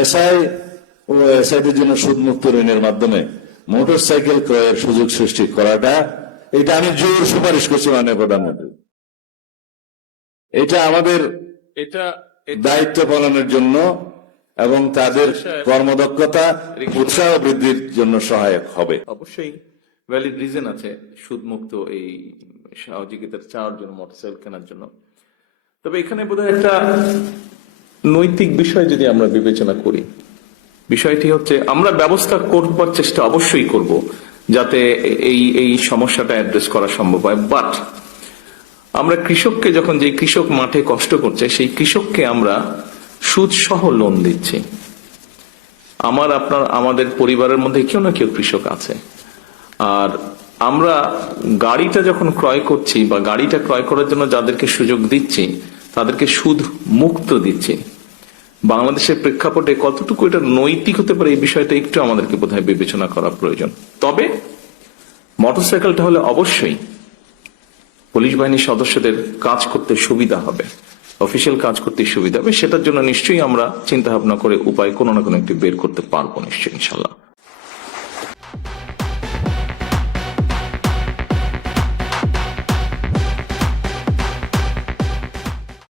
SI ও এসআইদের জন্য সুদমুক্ত ঋণের মাধ্যমে মোটরসাইকেল ক্রয়ের সুযোগ সৃষ্টি করাটা, এটা আমি জোর সুপারিশ করছি মাননীয় প্রধানমন্ত্রী। এটা আমাদের দায়িত্ব পালনের জন্য এবং তাদের কর্মদক্ষতা উৎসাহ বৃদ্ধির জন্য সহায়ক হবে। অবশ্যই ভ্যালিড রিজন আছে সুদমুক্ত এই সহযোগিতা চাওয়ার জন্য, মোটরসাইকেল কেনার জন্য। তবে এখানে বোধহয় একটা নৈতিক বিষয় যদি আমরা বিবেচনা করি, বিষয়টি হচ্ছে আমরা ব্যবস্থা করবার চেষ্টা অবশ্যই করব যাতে এই সমস্যাটা অ্যাড্রেস করা সম্ভব হয়। বাট আমরা কৃষককে যখন, যে কৃষক মাঠে কষ্ট করছে সেই কৃষককে আমরা সুদ সহ লোন দিচ্ছি। আমাদের পরিবারের মধ্যে কেউ না কেউ কৃষক আছে। আর আমরা গাড়িটা যখন ক্রয় করছি বা গাড়িটা ক্রয় করার জন্য যাদেরকে সুযোগ দিচ্ছি তাদেরকে সুদ মুক্ত দিচ্ছি। বাংলাদেশের প্রেক্ষাপটে কতটুকু এটা নৈতিক হতে পারে এই বিষয়টা একটু আমাদেরকে বোধহয় বিবেচনা করা প্রয়োজন। তবে মোটরসাইকেলটা হলে অবশ্যই পুলিশ বাহিনীর সদস্যদের কাজ করতে সুবিধা হবে, অফিসিয়াল কাজ করতে সুবিধা হবে। সেটার জন্য নিশ্চয়ই আমরা চিন্তা ভাবনা করে উপায় কোনো না কোনো একটি বের করতে পারবো নিশ্চয়ই, ইনশাল্লাহ।